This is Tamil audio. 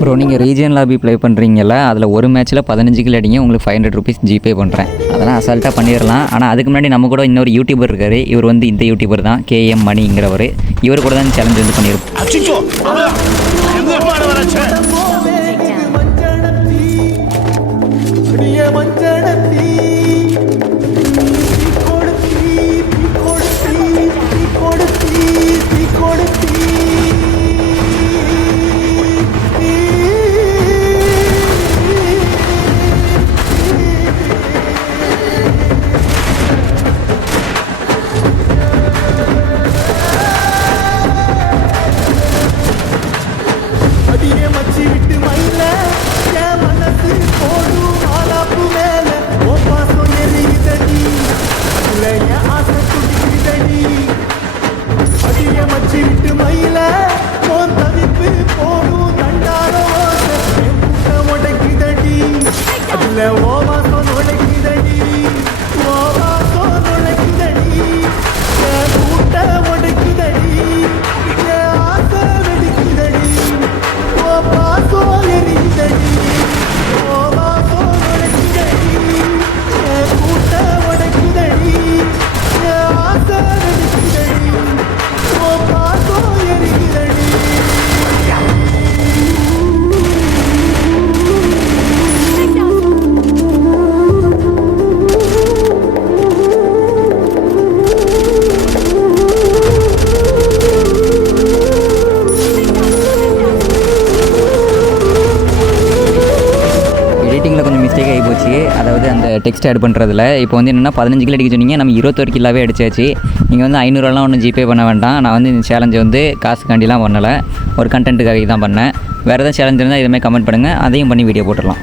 ப்ரோ நீங்கள் ரீஜியன் லாபி ப்ளே பண்ணுறீங்களா, அதில் ஒரு மேட்ச்சில் 15 கில் அடிங்க, உங்களுக்கு 500 ருபீஸ் ஜிபே பண்ணுறேன். அதெல்லாம் அசால்ட்டாக பண்ணிடலாம். ஆனால் அதுக்கு முன்னாடி நம்ம கூட இன்னொரு யூடியூபர் இருக்கார். இவர் வந்து இந்த யூடியூபர் தான், கேஎம் மணிங்கிறவர். இவர் கூட தான் சேலஞ்ச் வந்து பண்ணியிருக்கோம். அதாவது அந்த டெக்ஸ்ட் ஆட் பண்ணுறதுல இப்போ வந்து என்னென்னா 15 கிலோ அடிக்க சொன்னீங்க, நம்ம 21 கிலோவே அடிச்சாச்சு. நீங்கள் வந்து 500 ஒன்றும் ஜிபே பண்ண வேண்டாம். நான் வந்து இந்த சேலஞ்சை வந்து காசுக்காண்டிலாம் பண்ணலை, ஒரு கண்டென்ட்டுக்காக தான் பண்ணேன். வேறு எதாவது சேலஞ்ச் இருந்தால் இதுமாதிரி கமெண்ட் பண்ணுங்கள், அதையும் பண்ணி வீடியோ போட்டுடலாம்.